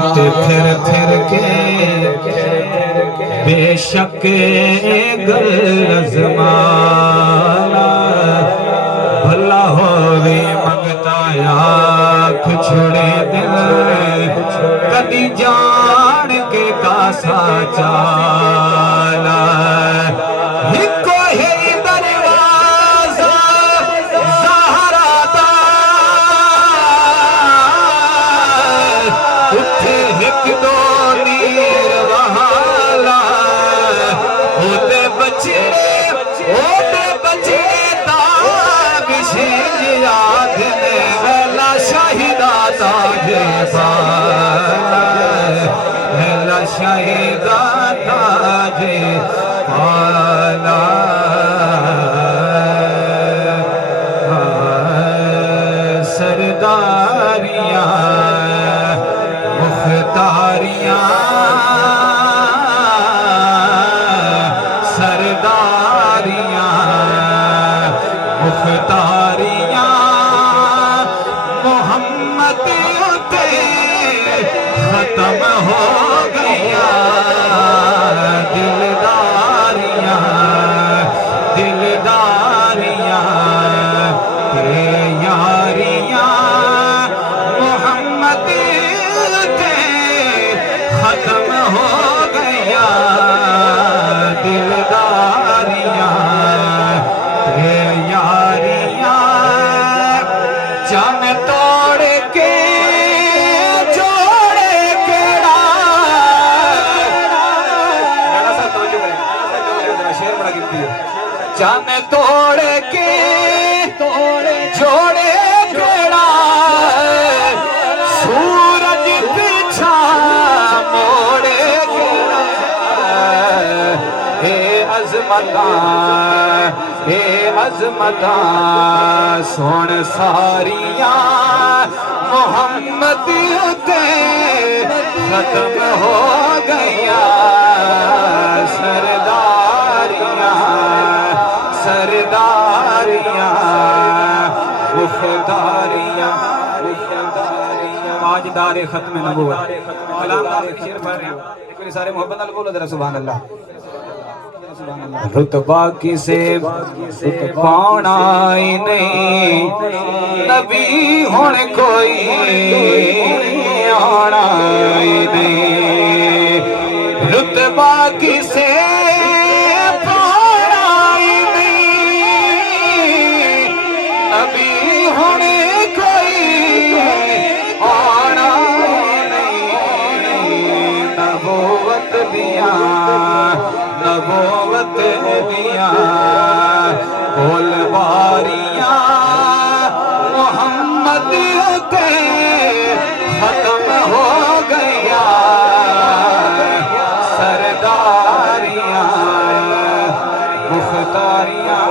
پھر کے بے شک گل ازمانا بھلا ہووے منگتا آنکھ چھڑے دل کدی جان کے کاسا چالا ہکو ہے دروازہ زہرا دا اٹھے ہک دو نیر وحالا ہوتے بچے تاگ شیر یاد نے ویلا شاہدہ تاج پالا ویلا شاہدہ تاج پالا سرداریاں مختاریاں سرداریاں مختاریاں محمد تے ختم ہو گیا دلداریاں دلداریاں تے یاریاں محمد تے ختم ہو گیا دلداریاں تے یاریاں جان توڑ کے جوڑے کیڑا شیر بڑا گنتی ہے جان توڑ کے جوڑے کیڑا سورج پیچھا موڑے کیڑا اے عظمتاں سون ساریاں محمد تے ختم ہو گیا سرداریاں سرداریاں مختاریاں تاجدار ختم نبوت کلام دار شیر پڑھ رہے ہیں ایک بار سارے محبت نال بولو ذرا سبحان اللہ رتبہ کسے پانا ہی نہیں نبی ہونے کوئی آنا ہی نہیں رتبہ کسے پانا ہی نہیں نبی ہونے کوئی آنا ہی نہیں نبوت دیاں نبوت دیاں بول باریاں محمد تے ختم ہو گیا سرداریاں مختاریاں